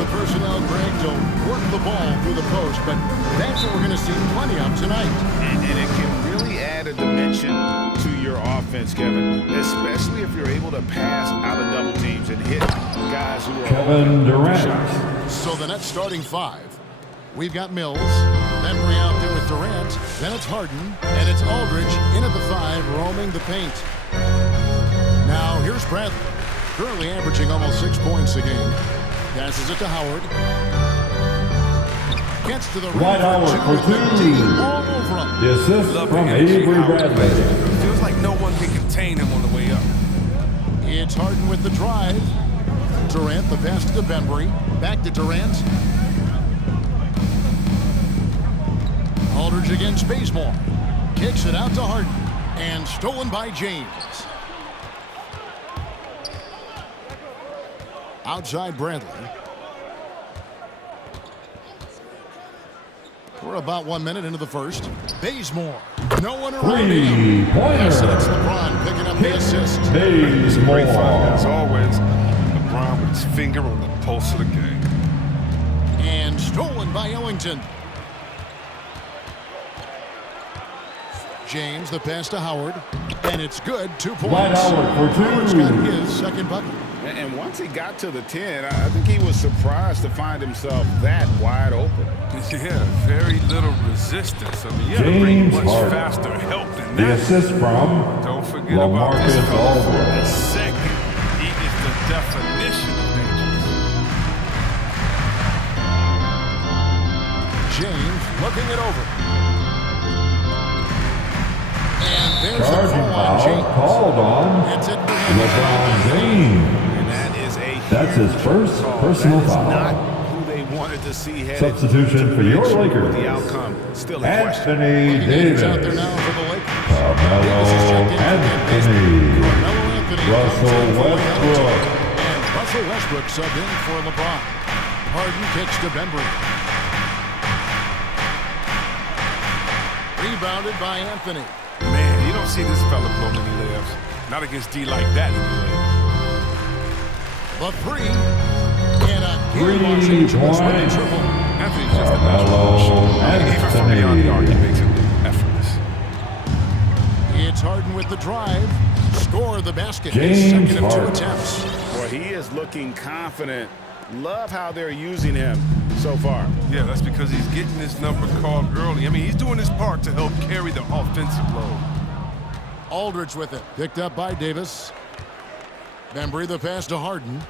the personnel, Greg, to work the ball through the post, but that's what we're going to see plenty of tonight. And it can really add a dimension to your offense, Kevin, especially if you're able to pass out of double teams and hit guys who are Kevin Durant. So the next starting five. We've got Mills, Bembry out there with Durant, then it's Harden, and it's Aldridge in at the 5, roaming the paint. Now here's Bradley, currently averaging almost 6 points a game. Passes it to Howard. Gets to the Dwight Howard for 2. All over him. The assist from Avery Bradley. Feels like no one can contain him on the way up. It's Harden with the drive. Durant, the pass to Bembry. Back to Durant. Aldridge against Bazemore. Kicks it out to Harden. And stolen by James. Outside Bradley. We're about 1 minute into the first. Bazemore. No one around him. Yes, that's LeBron picking up the assist. It's a great find, as always. LeBron with his finger on the pulse of the game. And stolen by Ellington. James, the pass to Howard. And it's good. 2 points. Dwight Howard for 2. Howard's got his second bucket. And once he got to the 10, I think he was surprised to find himself that wide open. Yeah, very little resistance. I mean, you gotta bring much faster help than that. The assist from Don't forget about this LaMarcus fella for a Aldridge. second. He is the definition of dangerous. James looking it over. And there's the Charging call on foul James. called on It's it for him. LeBron James. And that is a That's his first personal That is foul. not who they wanted to see headed Substitution to for the your bench, Lakers. with the outcome still in question. Anthony Davis out there Davis. now for the Lakers. Carmelo Anthony. Carmelo Anthony. Russell Westbrook. And Russell Westbrook subbed in for LeBron. Harden kicks to Bembry. Rebounded by Anthony. Man, you don't see this fella blow many layups. Not against D like that, anyway. The 3. And a game-launching point. Triple. Anthony's just a Carmelo natural. Even from beyond the arc, he Anthony. makes it look effortless. It's Harden with the drive. Score the basket. James His second of 2 Harden. attempts. Boy, he is looking confident. Love how they're using him so far. Yeah, that's because he's getting his number called early. I mean, he's doing his part to help carry the offensive load. Aldridge with it. Picked up by Davis. Bembry the pass to Harden.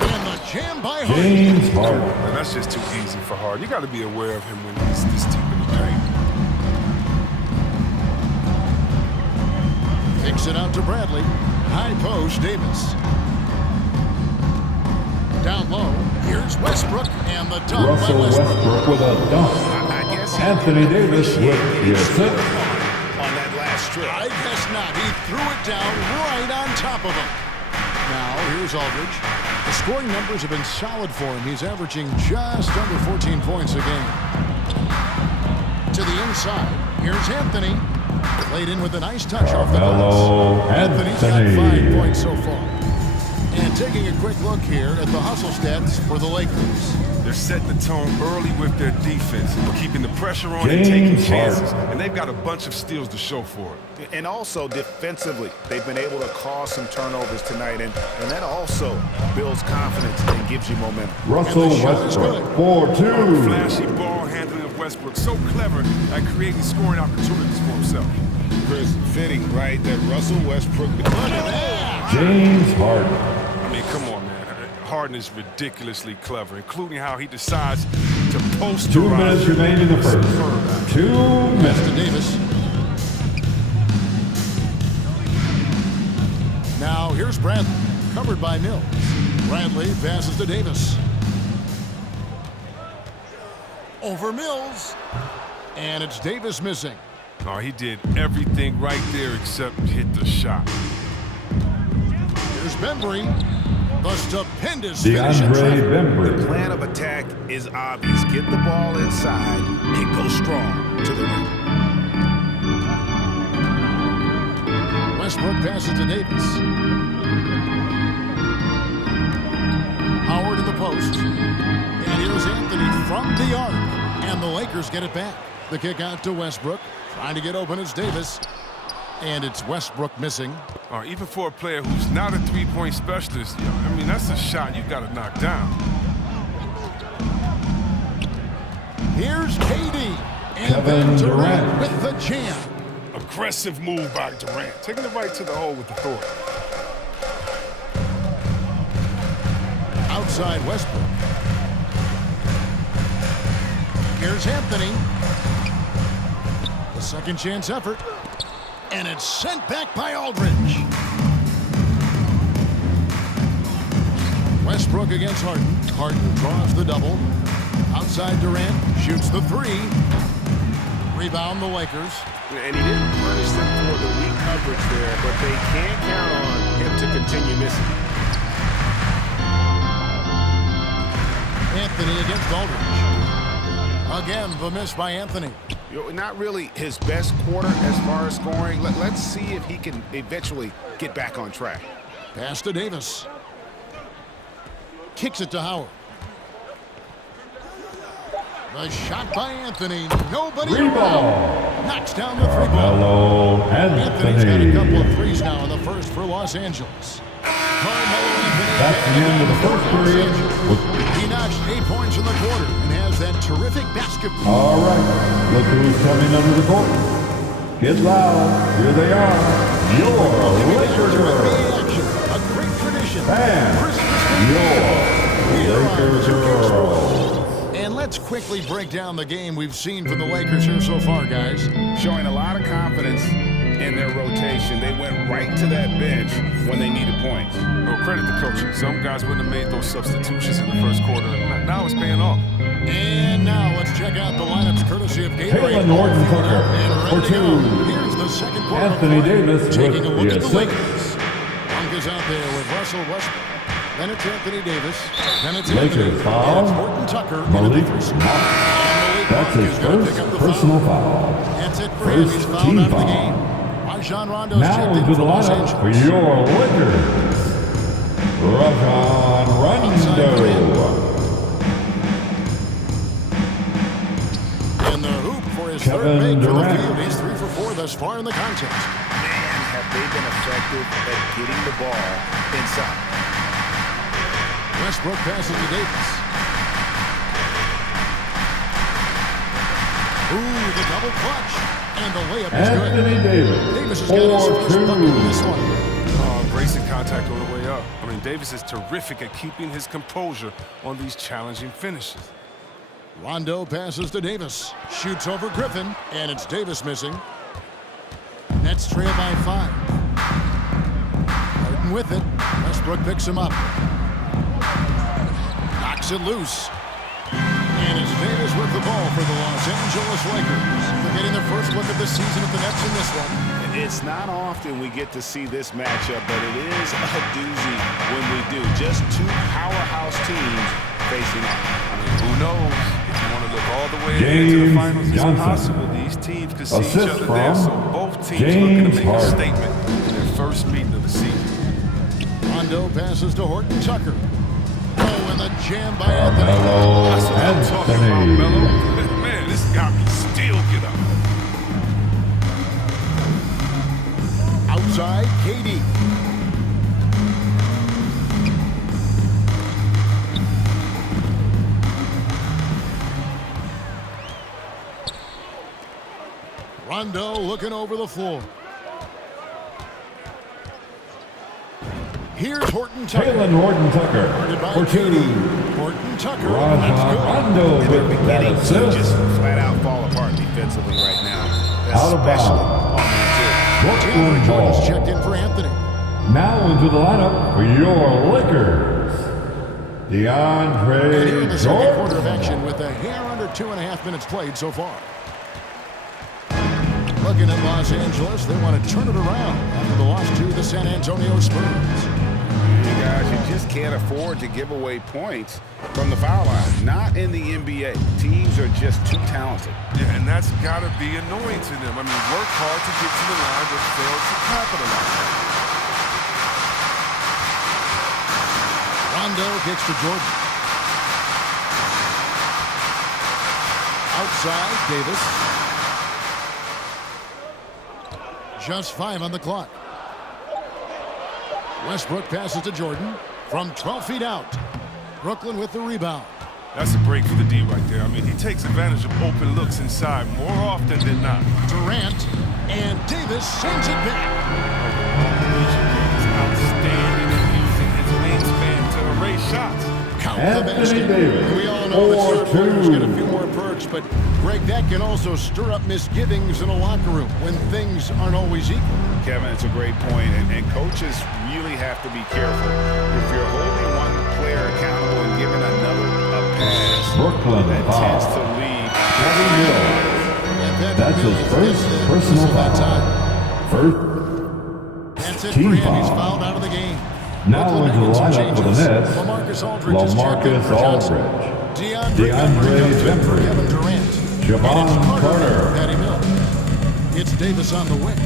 And the jam by Harden. James Harden. And that's just too easy for Harden. You got to be aware of him when he's this deep in the paint. Kicks it out to Bradley. High post, Davis. Down low. Here's Westbrook and the dunk Russell by Westbrook. Westbrook with a dunk. I guess he Anthony Davis with the assist. on that last trip. I guess not. He threw it down right on top of him. Now, here's Aldridge. The scoring numbers have been solid for him. He's averaging just under 14 points a game. To the inside. Here's Anthony. Played in with a nice touch off the Carmelo glass. Anthony's got Anthony. 5 points so far. And taking a quick look here at the hustle stats for the Lakers. They're setting the tone early with their defense, keeping the pressure on and taking James chances. Harden. And they've got a bunch of steals to show for it. And also defensively, they've been able to cause some turnovers tonight, and that also builds confidence and gives you momentum. Russell Westbrook for 2. Flashy ball handling of Westbrook, so clever at creating scoring opportunities for himself. Chris, fitting, right, that Russell Westbrook. Look at that. James Harden. I mean, come on, man. Harden is ridiculously clever, including how he decides to posterize. 2 minutes remain in the first. 2 Pass to minutes. Davis. Now here's Bradley, covered by Mills. Bradley passes to Davis. Over Mills. And it's Davis missing. Oh, he did everything right there except hit the shot. Here's Bembry. The stupendous finish at DeAndre traffic. Bembry. Plan of attack is obvious. Get the ball inside and go strong to the rim. Westbrook passes to Davis. And here's Anthony from the arc. And the Lakers get it back. The kick out to Westbrook. Trying to get open is Davis. And it's Westbrook missing. Even for a player who's not a three-point specialist, I mean, that's a shot you got to knock down. Here's KD. And Kevin Durant with the jam. Aggressive move by Durant, taking it right to the hole with authority. Outside Westbrook. Here's Anthony. The second chance effort. And it's sent back by Aldridge. Westbrook against Harden. Harden draws the double. Outside Durant. Shoots the three. Rebound the Lakers. And he didn't punish them for the weak coverage there, but they can't count on him to continue missing. Anthony against Aldridge. Again, the miss by Anthony. Not really his best quarter as far as scoring. Let's see if he can eventually get back on track. Pass to Davis. Kicks it to Howard. The shot by Anthony. Nobody around. Knocks down the three ball. Carmelo Anthony's got a Anthony. couple of threes now in the first for Los Angeles. Carmelo Anthony. That's the end of the first period. He notched 8 points in the quarter and has that terrific basketball. All right, look who's coming under the court. Get loud. Here they are. Your Lakers girls. A great tradition. And your Lakers girls. And let's quickly break down the game we've seen from the Lakers here so far, guys. Showing a lot of confidence in their rotation. They went right to that bench when they needed points. Well, credit the coaching. Some guys wouldn't have made those substitutions in the first quarter. Now it's paying off. And now let's check out the lineups courtesy of Gatorade. Taylor Norton Tucker for two. Here's the second quarter. Anthony Davis taking a with look the at the assist. Lakers. Dunk is out there with Russell Westbrook. Then it's Anthony Davis. Then it's Lakers Anthony. foul. And it's Horton Tucker. Malik And Monk. Malik That's Monk his is gonna pick first up the personal foul. That's it for him. He's First fouled team out of the foul. game. Rajon Rondo's Now checked in into for the Los lineup for Angeles. your Lakers. Rajon Rondo. And the hoop for his Kevin third make for the Durant. field. He's 3 for 4 thus far in the contest. Man, have they been effective at getting the ball inside. Westbrook passes to Davis. Ooh, the double clutch. And the layup is good. Anthony Davis. Davis has got his first bucket in 4-2. this one. Bracing contact on the way up. I mean, Davis is terrific at keeping his composure on these challenging finishes. Rondo passes to Davis. Shoots over Griffin. And it's Davis missing. Nets trail by 5. Harden with it. Westbrook picks him up. Knocks it loose. And it's Davis with the ball for the Los Angeles Lakers. They're getting their first look of the season at the Nets in this one. It's not often we get to see this matchup, but it is a doozy when we do. Just two powerhouse teams facing off. I mean, who knows? If you want to look all the way into the James finals, it's Johnson. possible these teams could see each Assist other from there. So both teams looking James to make a Harden. statement in their first meeting of the season. Rondo passes to Horton Tucker. Oh, and the jam by Anthony. Carmelo That's what I'm talking about, Anthony. Melo. Man, this guy can still get up. Outside, KD. Rondo looking over the floor. Here's Horton Tucker. Taylor Norton Tucker Guarded by for KD. two. Horton Tucker. Rajon That's good. Rondo And they're with that beginning to just assist. flat out fall apart defensively right now. Out of Especially bounds. on the Chandler Brooklyn Jordan's ball. checked in for Anthony. Now into the lineup for your Lakers. And here in the DeAndre second quarter of Jordan. action with a hair under 2.5 minutes played so far. Looking at Los Angeles, they want to turn it around after the loss to the San Antonio Spurs. You guys, you just can't afford to give away points from the foul line. Not in the NBA. Teams are just too talented. Yeah, and that's got to be annoying to them. I mean, work hard to get to the line, but fail to capitalize. Rondo kicks to Jordan. Outside, Davis. Just 5 on the clock. Westbrook passes to Jordan from 12 feet out. Brooklyn with the rebound. That's a break for the D right there. I mean, he takes advantage of open looks inside more often than not. Durant, and Davis sends it back. Outstanding at using his wingspan to erase shots. Count the Anthony basket. Davis, We all know that star 4-2. players get a few more perks, but Greg, that can also stir up misgivings in a locker room when things aren't always equal. Kevin, it's a great point, and coaches really have to be careful. If you're holding one player accountable and giving another a pass, Brooklyn that foul. tends to lead. Kevin Mills. That's his first personal foul. That's it First team for him. He's foul. fouled out of the game. Now Brooklyn into the making some lineup for the changes. Nets, LaMarcus Aldridge is checked in LaMarcus for Johnson. Aldridge, DeAndre DeAndre comes in for Bembry, Kevin Durant. Javon And it's Carter. for Patty Mills. It's Davis on the wing.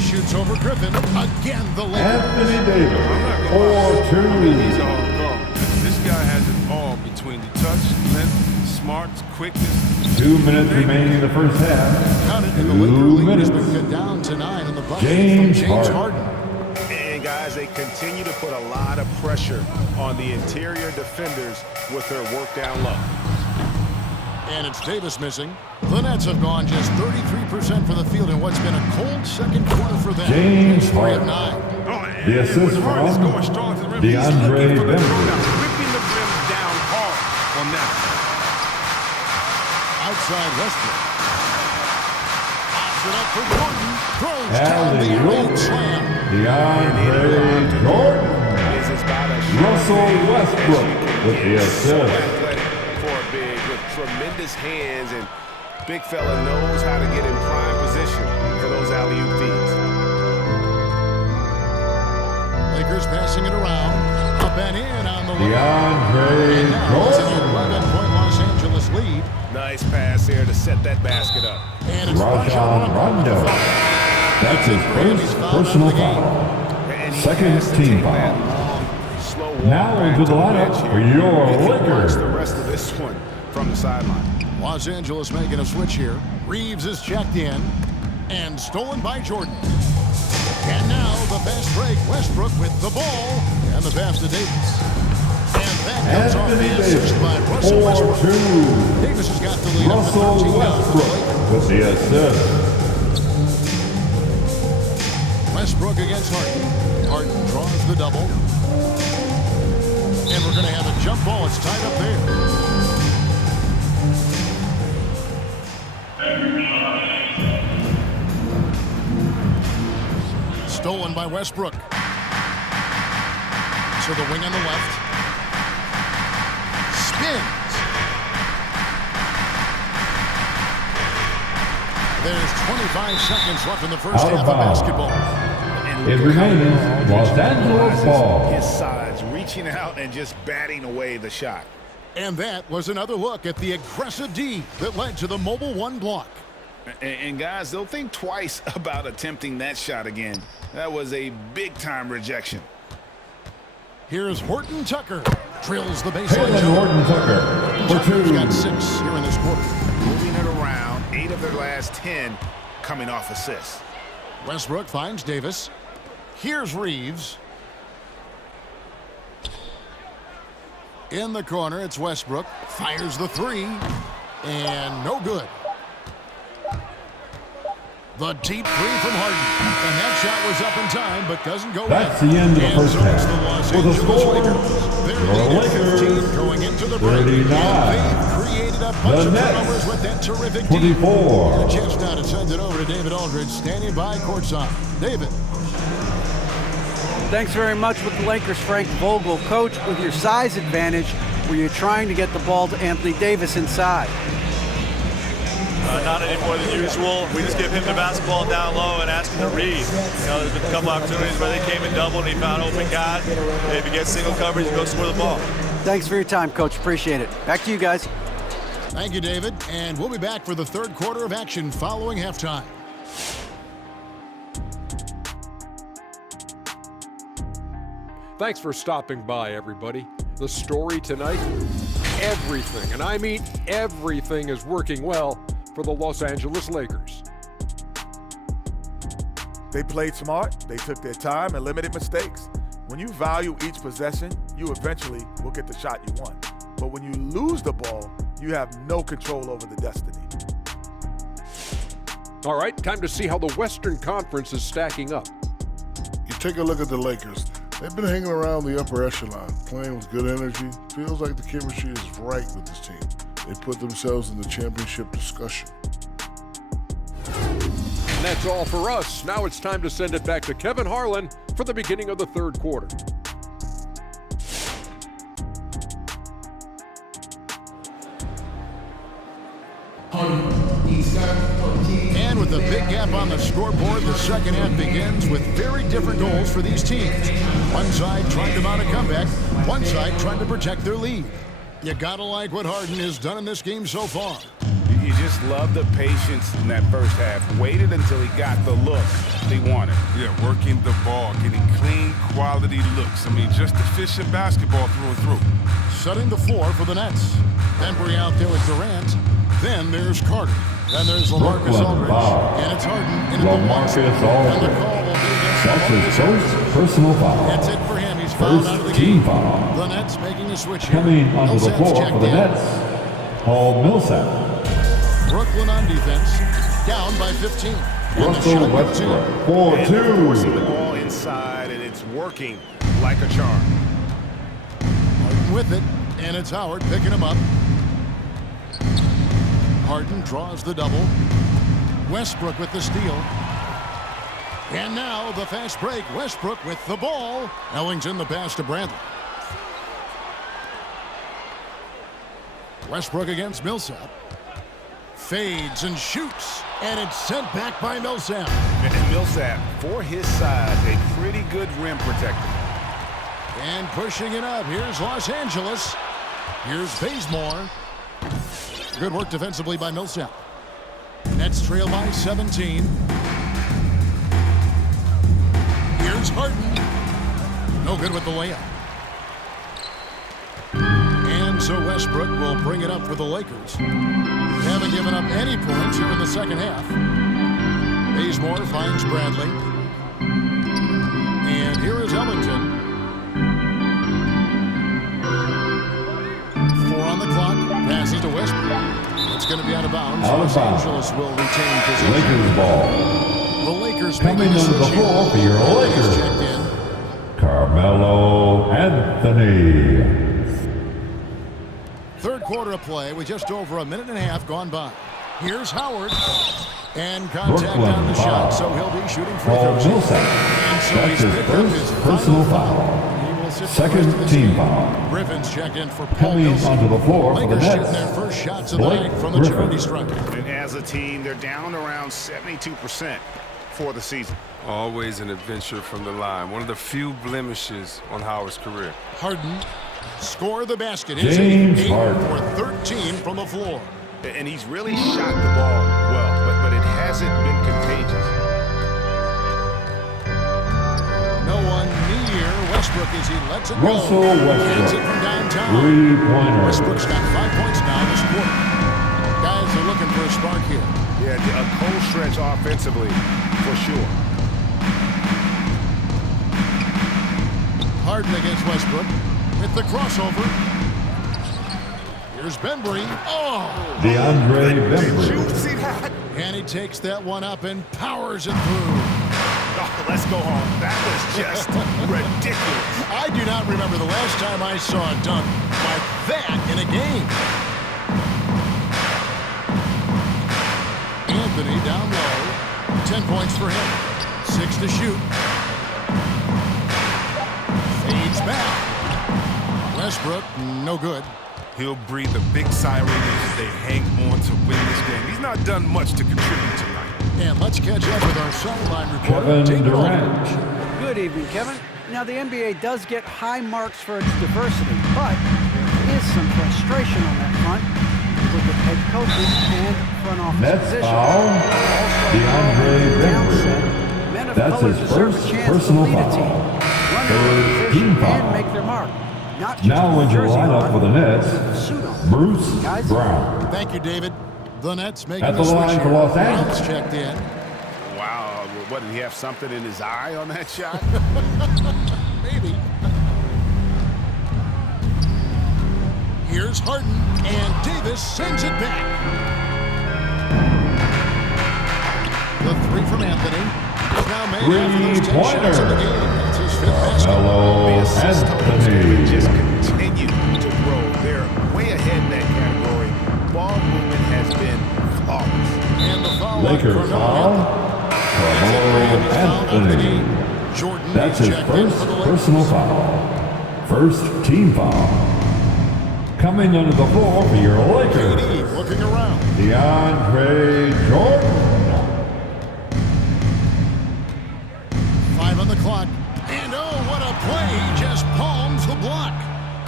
Shoots over Griffin. Again, the layup. Anthony Davis, He's 4-2. all gone. This guy has it all between the touch, length, smarts, quickness. 2 minutes remaining in the first half. Count it, and the 2 Laker lead has minutes. been cut down to 9 on the bucket James from James Harden. Harden. And guys, they continue to put a lot of pressure on the interior defenders with their work down low. And it's Davis missing. The Nets have gone just 33% for the field in what's been a cold second quarter for them. James 3 of Harden. 9. The assist When Harden's from going strong to the rim, DeAndre he's looking for the Bembry. throwdown, ripping the rim down hard on that. Outside Westbrook. Pops it up for Jordan. Throws down the Alley-oop. elite slam. DeAndre Jordan. Is about a Russell Westbrook with the so assist. athletic for a big with tremendous hands, and big fella knows how to get in prime position for those alley-oop feeds. Lakers passing it around. Up and in on the way. DeAndre And now it's an Jordan. 11-point Los Angeles lead. Nice pass there to set that basket up. And it's Rajon Rondo. That's his first personal foul. And he Second has to team take that foul. long, slow walk Now back into the to lineup bench for here. your He can watch Lakers. the rest of this one from the sideline. Los Angeles making a switch here. Reeves is checked in and stolen by Jordan. And now the fast break. Westbrook with the ball and the pass to Davis. And that comes off Anthony the Davis, assist by Russell Westbrook. 4-2. Davis has got the lead up to Russell 13 now for the Westbrook Lakers. with the assist. Westbrook against Harden. Harden draws the double. And we're going to have a jump ball. It's tied up there. Stolen by Westbrook. So the wing on the left. Spins. There's 25 seconds left in the first Out of half of bounds. basketball. It remains Los Angeles ball. His sides reaching out and just batting away the shot. And that was another look at the aggressive D that led to the mobile one block. And guys, they'll think twice about attempting that shot again. That was a big-time rejection. Here's Horton Tucker. Drills the baseline. Taylor Horton Tucker for Tucker's 2. got 6 here in this quarter. Moving it around, 8 of their last 10 coming off assists. Westbrook finds Davis. Here's Reeves. In the corner, it's Westbrook. Fires the 3. And no good. The deep 3 from Harden. And that shot was up in time, but doesn't go That's in. the end of the And first so half. it's the Los For the Angeles score, Lakers. They're your leading Lakers, 15 going into the break. 39. And they've created a bunch The of Nets, turnovers with that terrific 24. team. A chance now to send it over to David Aldridge, standing by courtside. David. Thanks very much with the Lakers, Frank Vogel. Coach, with your size advantage, were you trying to get the ball to Anthony Davis inside? Not any more than usual. We just give him the basketball down low and ask him to read. There's been a couple opportunities where they came in double and he found open guys. If he gets single coverage, he go score the ball. Thanks for your time, Coach. Appreciate it. Back to you guys. Thank you, David. And we'll be back for the third quarter of action following halftime. Thanks for stopping by, everybody. The story tonight, everything, and I mean everything, is working well for the Los Angeles Lakers. They played smart, they took their time and limited mistakes. When you value each possession, you eventually will get the shot you want. But when you lose the ball, you have no control over the destiny. All right, time to see how the Western Conference is stacking up. You take a look at the Lakers. They've been hanging around the upper echelon, playing with good energy. Feels like the chemistry is right with this team. They put themselves in the championship discussion. And that's all for us. Now it's time to send it back to Kevin Harlan for the beginning of the third quarter. And with a big gap on the scoreboard, the second half begins with very different goals for these teams. One side trying to mount a comeback, one side trying to protect their lead. You gotta like what Harden has done in this game so far. You just love the patience in that first half. Waited until he got the look he wanted. Yeah, working the ball, getting clean, quality looks. I mean, just efficient basketball through and through. Setting the floor for the Nets. Bembry out there with Durant. Then there's Carter. Then there's LaMarcus Aldridge. And it's Harden into LaMarcus the one. And the Aldridge. call will be against That's his first personal foul. That's it for him. He's fouled out of the First team game. foul. The Nets making a switch here. Coming onto the Millsap's floor checked for the in. Nets, Paul Millsap. Brooklyn on defense. Down by 15. And the Russell shot goes in. Westbrook, Forcing the 4-2. ball inside, and it's working like a charm. Harden with it. And it's Howard picking him up. Harden draws the double. Westbrook with the steal. And now the fast break. Westbrook with the ball. Ellington the pass to Bradley. Westbrook against Millsap. Fades and shoots. And it's sent back by Millsap. And Millsap, for his size, a pretty good rim protector. And pushing it up. Here's Los Angeles. Here's Bazemore. Good work defensively by Millsap. Nets trail by 17. Here's Harden. No good with the layup. And so Westbrook will bring it up for the Lakers. They haven't given up any points here in the second half. Bazemore finds Bradley. And here is Ellington. 4 on the clock. Passes to Westbrook. It's going to be out of bounds. Out of Los bounds. Angeles will retain possession. Lakers ball. The Lakers Coming making a onto the switch floor for here. your Lakers. Checked in. Carmelo Anthony. Third quarter of play with just over a minute and a half gone by. Here's Howard. And contact Brooklyn on the shot, foul. so he'll be shooting free Paul throws. Millsap. And so That's he's his picked up his first personal final foul. He will sit the Second rest of the team game. foul. Griffin's checked in for Paul Coming Millsap. onto the floor for the Lakers shooting Nets, their first shots of the Blake night from the Griffin. charity stripe. And as a team, they're down around 72% for the season. Always an adventure from the line. One of the few blemishes on Howard's career. Harden score the basket. His James 8 Harden. for 13 from the floor. And he's really shot the ball well, but it hasn't been contagious. No one near Westbrook as he lets it Russell go. Westbrook. Gets it from downtown. Three-pointer. Westbrook's got 5 points now this quarter. Guys are looking for a spark here. Yeah, a cold stretch offensively, for sure. Harden against Westbrook with the crossover. Here's Bembry. Oh! DeAndre Did you Bembry. see that? And he takes that one up and powers it through. Oh, let's go home. That was just ridiculous. I do not remember the last time I saw a dunk like that in a game. Anthony down low. 10 points for him. 6 to shoot. Fades back. Westbrook, no good. He'll breathe a big sigh of relief as they hang on to win this game. He's not done much to contribute tonight. And let's catch up with our sideline reporter, Kevin David Durant. Aldridge. Good evening, Kevin. Now, the NBA does get high marks for its diversity, but there is some frustration on that front with the head coaches and front office Nets positions. foul. DeAndre Bembry. Men of That's color his deserve first a chance to personal lead a foul. team. run into Third position team foul. and make their mark. Not just Now with into the jersey lineup on, for the Nets, with the suit on. Bruce Guys? Brown. Thank you, David. The Nets making At the switch line for here. Los Angeles. Brown's checked in. Wow, what, did he have something in his eye on that shot? Maybe. Here's Harden, and Davis sends it back. The three from Anthony is now made after those 10 shots in the game. That's his fifth basket. Carmelo The assist totals Anthony. just continue to grow. They're way ahead in that category. Ball movement has been flawless. And the foul on Lakers Carmelo foul. Carmelo Anthony. Jordan That's is his checked in first for the Lakers. personal foul. First team foul. Coming under the floor for your Lakers, KD looking around. DeAndre Jordan. 5 on the clock. And oh, what a play. He just palms the block.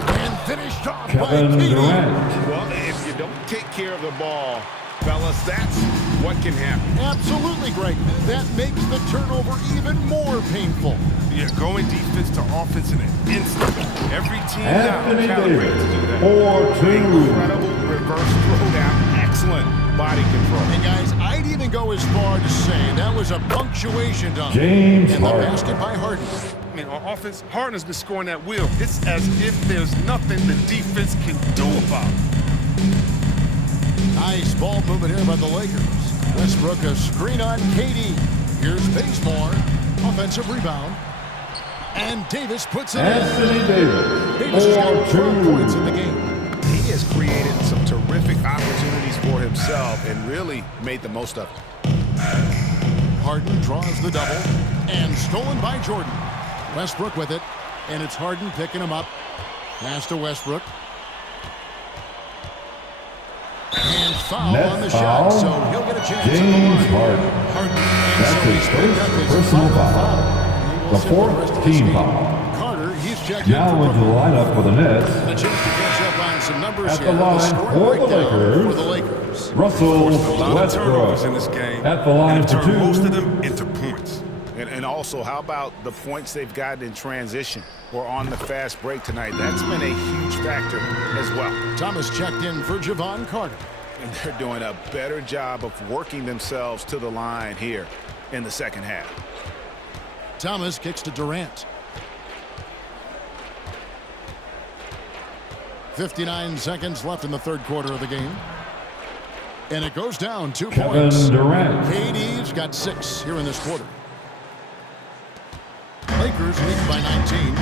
And finished off Kevin by KD. Durant. Well, if you don't take care of the ball, fellas, that's what can happen. Absolutely, Greg. That makes the turnover even more painful. Yeah, going defense to offense in an instant. Every team now Anthony calibrated to do Davis. that. 4-2. Incredible reverse throwdown. Excellent body control. And guys, I'd even go as far to say that was a punctuation dunk. James And the Harden. basket by Harden. I mean, on offense, Harden has been scoring at will. It's as if there's nothing the defense can do about it. Nice ball movement here by the Lakers. Westbrook a screen on KD. Here's Bazemore. Offensive rebound. And Davis puts it Anthony in. Davis. Davis has got 12 points in the 4-2. game. He has created some terrific opportunities for himself and really made the most of it. Harden draws the double. And stolen by Jordan. Westbrook with it. And it's Harden picking him up. Pass to Westbrook. And foul Net on the foul. shot, so he'll get a chance at the James line. Harden. Harden, and That's so his he's picked up first his personal final foul. He will The sit for fourth rest of this team game. foul. Carter, he's checked in Now for into the Brooklyn. lineup for the Nets, And a chance to catch up on some numbers At here. the line scoring for the breakdown Lakers. for the Lakers. Russell A lot of turnovers in Westbrook. this game. At the line and for turned most of two. them into points. And also, how about the points they've gotten in transition or on the fast break tonight? That's been a huge factor as well. Thomas checked in for Javon Carter. And they're doing a better job of working themselves to the line here in the second half. Thomas kicks to Durant. 59 seconds left in the third quarter of the game. And it goes down 2 Kevin points. Durant. KD's got 6 here in this quarter. Lakers lead by 19.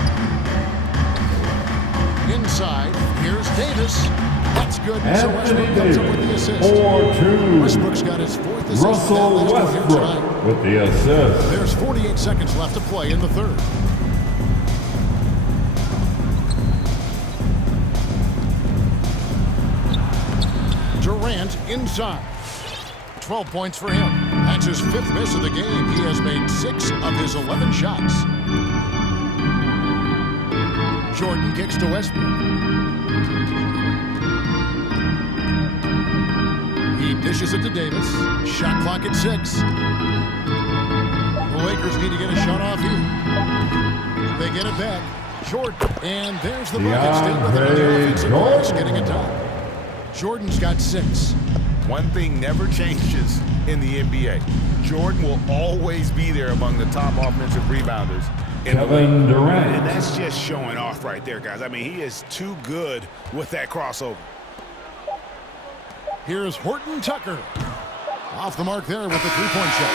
Inside, here's Davis. That's good. So Anthony Westbrook comes up with the Davis. assist. 4-2. Westbrook's got his 4th assist. Russell That last one here tonight. Westbrook with the assist. There's 48 seconds left to play in the third. Durant inside. 12 points for him. That's his 5th miss of the game. He has made 6 of his 11 shots. Jordan kicks to Westbrook. He dishes it to Davis. Shot clock at 6. The Lakers need to get a shot off here. They get it back. Jordan. And there's the bucket. Still with it on the offensive glass, getting it done. Jordan's got 6. One thing never changes in the NBA. Jordan will always be there among the top offensive rebounders in the league. Kevin Durant. And that's just showing off right there, guys. I mean, he is too good with that crossover. Here's Horton Tucker. Off the mark there with the three-point shot.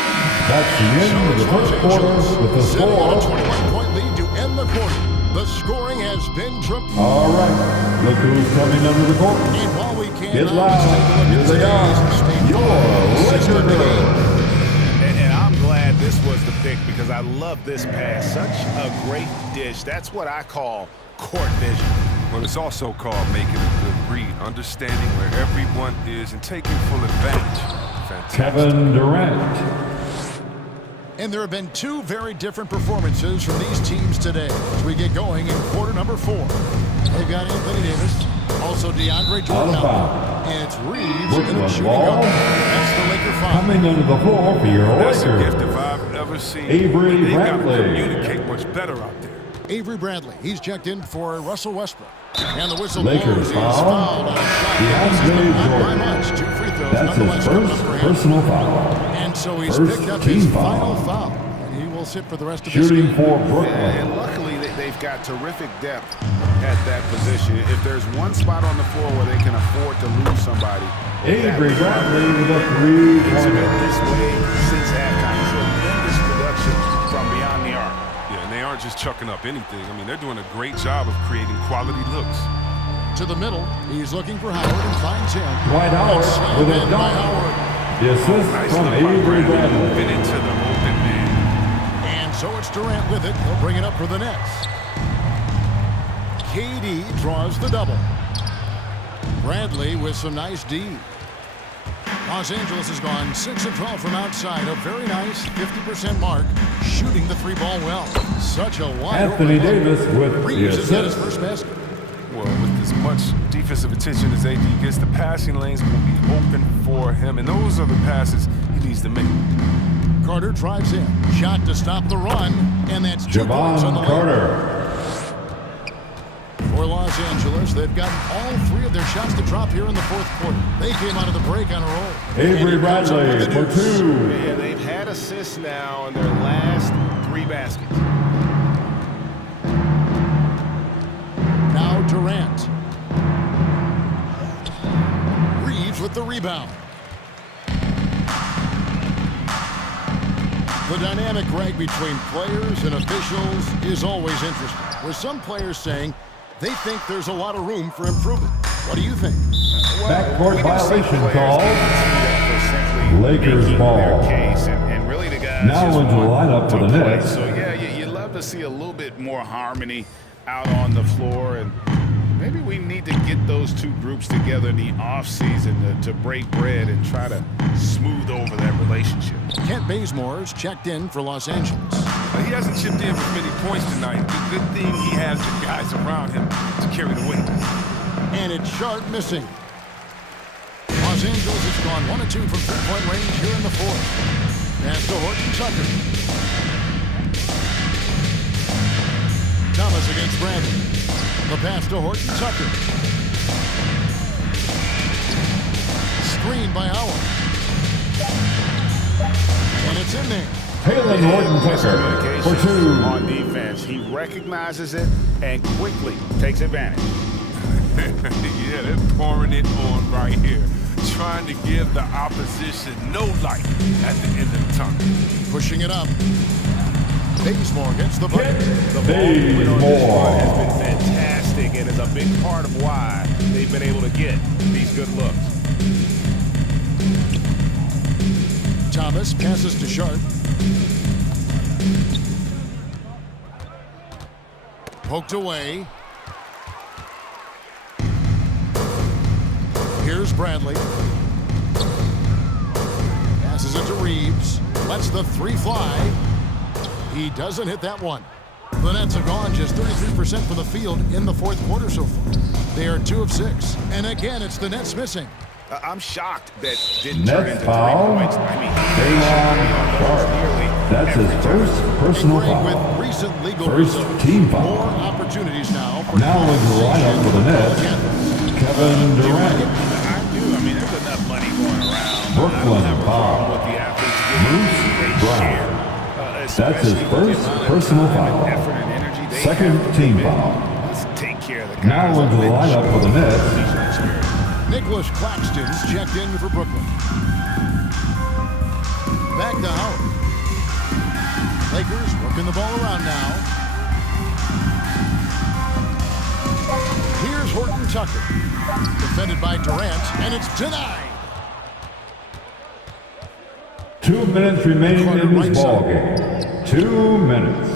That's the end of the first quarter with the Sitting on a score. 21-point lead to end the quarter. The scoring has been tremendous. All right, look who's coming under the court. And while we can't Get always loud. take a look Here at they today's are. state Your assistant Laker game. girls. And I'm glad this was the pick because I love this pass. Such a great dish. That's what I call court vision. Well, it's also called making a good read, understanding where everyone is and taking full advantage. Fantastic. Kevin Durant. And there have been 2 very different performances from these teams today as we get going in quarter number 4. They've got Anthony Davis, also DeAndre Jordan, Out of bounds. and it's Reeves in Brooklyn the shooting ball. guard. That's the Laker 5. Coming under the floor for your That's a gift Lakers. if I've ever seen. Avery They got to Bradley. communicate much better out there. Avery Bradley, he's checked in for Russell Westbrook. And the whistle Lakers blows. He's foul. fouled on a shot. DeAndre Not by Jordan. much. 2 free throws. That's his Nonetheless, coming up first for him. personal foul. And so he's First picked up team his foul. final foul. And he will sit for the rest of this Shooting game. for Brooklyn. And luckily, they've got terrific depth at that position. If there's one spot on the floor where they can afford to lose somebody, Avery Bradley with a it's three-pointer. been this way since halftime. Tremendous production from beyond the arc. Yeah, and they aren't just chucking up anything. I mean, they're doing a great job of creating quality looks. To the middle. He's looking for Howard and finds him. Dwight Howard That's slammed with a in by dunk. Howard. The assist Nice from look by Avery Bradley, moving Bradley. into the open man. And so it's Durant with it. He'll bring it up for the Nets. KD draws the double. Bradley with some nice D. Los Angeles has gone 6 of 12 from outside. A very nice 50% mark. Shooting the 3-ball well. Such a wide Anthony open look. Davis with the Reeves has got his assist. first basket. Well, with as much defensive attention as AD gets, the passing lanes will be open for him, and those are the passes he needs to make. Carter drives in. Shot to stop the run. And that's 2 points on the Javon layup. Carter. For Los Angeles, they've gotten all 3 of their shots to drop here in the 4th quarter. They came out of the break on a roll. Avery And he comes up Bradley with the for deuce. 2. Yeah, they've had assists now in their last 3 baskets. Now Durant. Reeves with the rebound. The dynamic, Greg, between players and officials is always interesting. With some players saying they think there's a lot of room for improvement. What do you think? Backcourt violation call. Lakers Lakers ball. And really the guys Now just into the want lineup for to the play. Nets. So yeah, you love to see a little bit more harmony out on the floor, and maybe we need to get those 2 groups together in the offseason to break bread and try to smooth over that relationship. Kent Bazemore's checked in for Los Angeles. He hasn't chipped in with many points tonight. The good thing he has the guys around him to carry the weight. And it's Sharp missing. Los Angeles has gone 1 of 2 from 3-point range here in the 4th. Pass to Horton Tucker. Thomas against Bradley. The pass to Horton Tucker. Screen by Howard. And it's in there. Taylor Horton Tucker for 2. On defense, he recognizes it and quickly takes advantage. Yeah, they're pouring it on right here. Trying to give the opposition no light at the end of the tunnel. Pushing it up. Bazemore gets the bucket. The ball movement on this Bazemore. run has been fantastic and is a big part of why they've been able to get these good looks. Thomas passes to Sharp. Poked away. Here's Bradley. Passes it to Reeves. Lets the 3 fly. He doesn't hit that one. The Nets have gone just 33% from the field in the 4th quarter so far. They are 2 of 6. And again, it's the Nets missing. I'm shocked that didn't turn Nets into 3 foul. points. I mean, Taylor Sharp. That's his first personal Greg, foul. with recent legal First results, team foul. more opportunities now for Now into the lineup for the Nets, Kevin Durant. I do. I mean, there's enough money going around. Brooklyn I don't have a foul. problem with the athletes getting Bruce they Brown. share. That's his first personal foul. Effort and energy they Second have to team put in. foul. Let's take care of the guys. Now into the lineup for the Nets, Nicholas Claxton's checked in for Brooklyn. Back to Howard. Lakers working the ball around now. Here's Horton Tucker. Defended by Durant, and it's denied. 2 minutes remaining Carter in right this ball side. game. 2 minutes.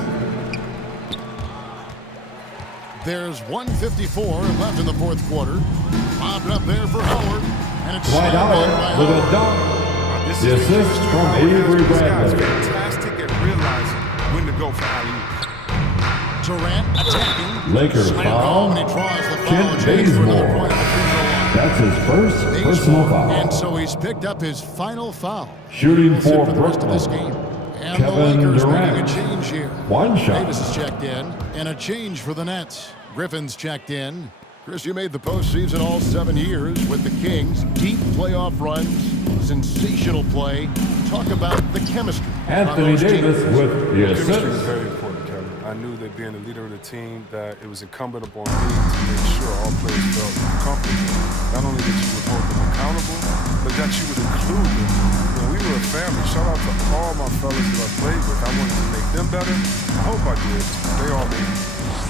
There's 1:54 left in the 4th quarter. Bobbed up there for Howard, and it's Dwight slammed in by Howard with a Howard. dunk. This The is assist chemistry from Howard has. Avery This guy's Bradley. fantastic at realizing when to go for alley-oops. Durant attacking. Lakers Slammed foul. home, and he draws the foul. Kent Chase for another Bazemore. point at the free throw line. That's his first personal Bazemore, foul. and so he's picked up his final foul. Shooting He'll sit for the rest of this Brooklyn. game. And Kevin the Lakers Durant. making a change here. One shot. Davis is checked in, and a change for the Nets. Griffin's checked in. Chris, you made the postseason all 7 years with the Kings. Deep playoff runs, sensational play. Talk about the chemistry. Anthony Davis with the Chemistry is assist. very important, Kevin. I knew that being the leader of the team, that it was incumbent upon me to make sure all players felt comfortable. Not only that you would hold them accountable, but that you would include them. You know, we were a family. Shout out to all my fellas that I played with. I wanted to make them better. I hope I did. They all made me.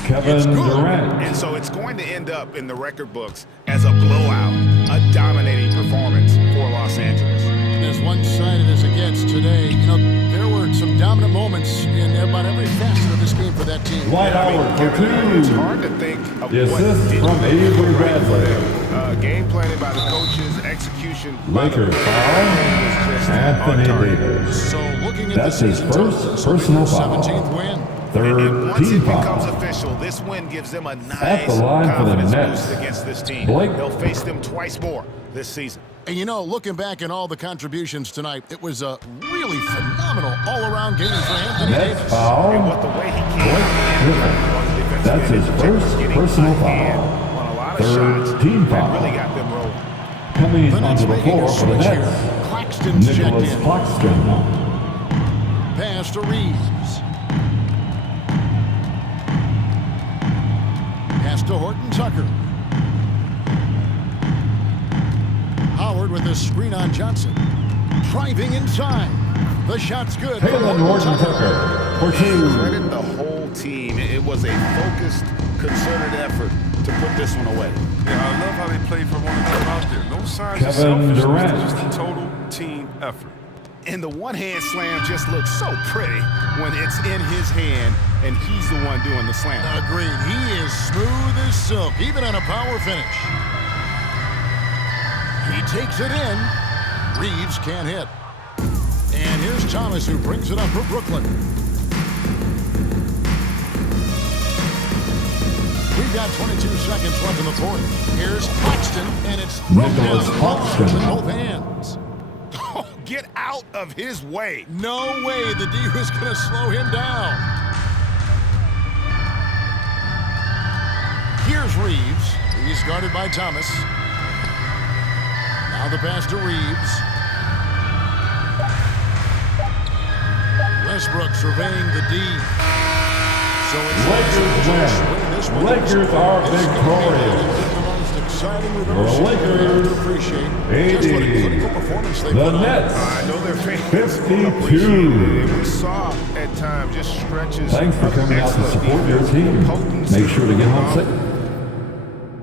Kevin Durant. And so it's going to end up in the record books as a blowout, a dominating performance for Los Angeles. As one-sided as it gets today, you know, there were some dominant moments in about every facet of this game for that team. Dwight Howard for It's 2. hard to think of The what assist didn't from go Avery right for Bradley. them. Game planning by the coaches, execution by the Lakers players foul. was just Anthony on target. Davis. So looking at That's the his season first total, this will be personal their foul. 17th win. And Third once team it becomes foul. official, this win gives them a At nice the line for the confidence Nets. boost against this team. Blake. They'll face them twice more this season. And you know, looking back at all the contributions tonight, it was a really phenomenal all-around game for Anthony Nets Davis. foul. And what the way he came Blake in Griffin. on the defensive That's end his in particular, first getting personal by hand foul. on a lot of Third shots team that foul. really got them rolling. Coming The Nets onto the making floor a for the switch here. Nets. Claxton's checked Nicholas in. Claxton. Pass to Reeves. Pass to Horton Tucker. Howard with a screen on Johnson. Driving inside. The shot's good. Taylor Horton Tucker for 2. Credit the whole team. It was a focused, concerted effort to put this one away. Yeah, I love how they played for one another out there. No signs Kevin of selfishness, Durant. just a total team effort. And the one-hand slam just looks so pretty when it's in his hand and he's the one doing the slam. Agreed. He is smooth as silk, even on a power finish. He takes it in. Reeves can't hit. And here's Thomas, who brings it up for Brooklyn. We've got 22 seconds left in the fourth. Here's Claxton, and it's thrown Nicholas down Claxton. with both hands. Oh, get out of his way. No way the D was going to slow him down. Here's Reeves. He's guarded by Thomas. Now the pass to Reeves. Westbrook surveying the D. So it's Lakers win. Lakers are victorious. The Lakers, appreciate 80. The Nets, I know their fans 52. appreciate it. And we saw at times just stretches Thanks for of coming out to excellent support your defense. team. Potent Make sure to get home safe.